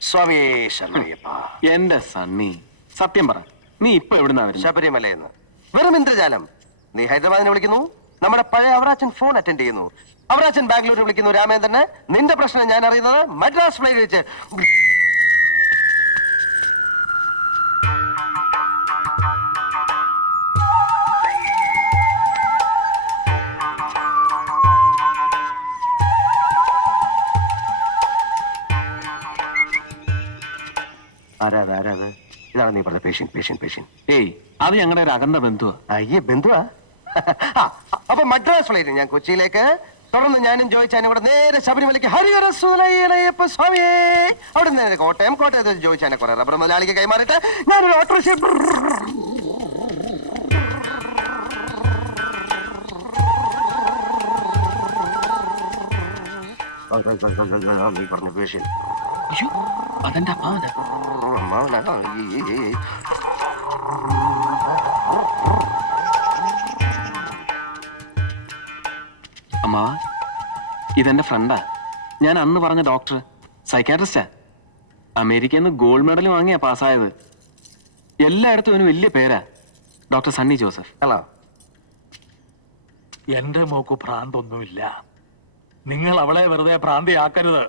സ്വാമിയേ ശരണയ്യപ്പ. എന്റെ സണ്ണി, സത്യം പറ, നീ ഇപ്പൊ എവിടുന്നാ വരുന്നത്? ശബരിമലയെന്ന്. വെറും ഇന്ദ്രജാലം. നീ ഹൈദരാബാദിനെ വിളിക്കുന്നു, നമ്മുടെ പഴയ അവറാച്ചൻ ഫോൺ അറ്റൻഡ് ചെയ്യുന്നു. അവറാച്ചൻ ബാംഗ്ലൂരിൽ വിളിക്കുന്നു രാമേന്ദ്രന്. നിന്റെ പ്രശ്നം ഞാൻ അറിയുന്നത് മദ്രാസ് ഫ്ലൈറ്റ് വെച്ച്. ആരാത്? ഇതാണ് നീ പറഞ്ഞ പേഷ്യൻ. ഏയ്, അത് ഞങ്ങളുടെ ഒരു അകന്ന ബന്ധുവാ. അയ്യേ, ബന്ധുവാ? അപ്പൊ മദ്രാസ് ഫ്ലൈറ്റ് ഞാൻ കൊച്ചിയിലേക്ക്, തുടർന്ന് ഞാനും ജോയിച്ചാനും കൂടെ നേരെ ശബരിമലയ്ക്ക്. ഹരിഹര സുലയ്യപ്പ സ്വാമിയേ. അവിടെ നേരെ കോട്ടയത്ത് ജോയിച്ചാനെ കുറെ റബ്ബർ മുതലാളിക്ക് കൈമാറിയിട്ട് ഞാനൊരു ഓട്ടോറിക്ഷ. നീ പറഞ്ഞ പേഷ്യൻ. അയ്യോ, അതെന്റെ അമ്മാവ, ഇതെന്റെ ഫ്രണ്ടാ. ഞാൻ അന്ന് പറഞ്ഞ ഡോക്ടർ, സൈക്കാട്രിസ്റ്റാ. അമേരിക്കയിൽ നിന്ന് ഗോൾഡ് മെഡൽ വാങ്ങിയാ പാസ്സായത്. എല്ലായിടത്തും അവന് വലിയ പേരാ, ഡോക്ടർ സണ്ണി ജോസഫ്. ഹലോ. എന്റെ മോക്ക് ഭ്രാന്തൊന്നുമില്ല. നിങ്ങൾ അവളെ വെറുതെ ഭ്രാന്തിയാക്കരുത്.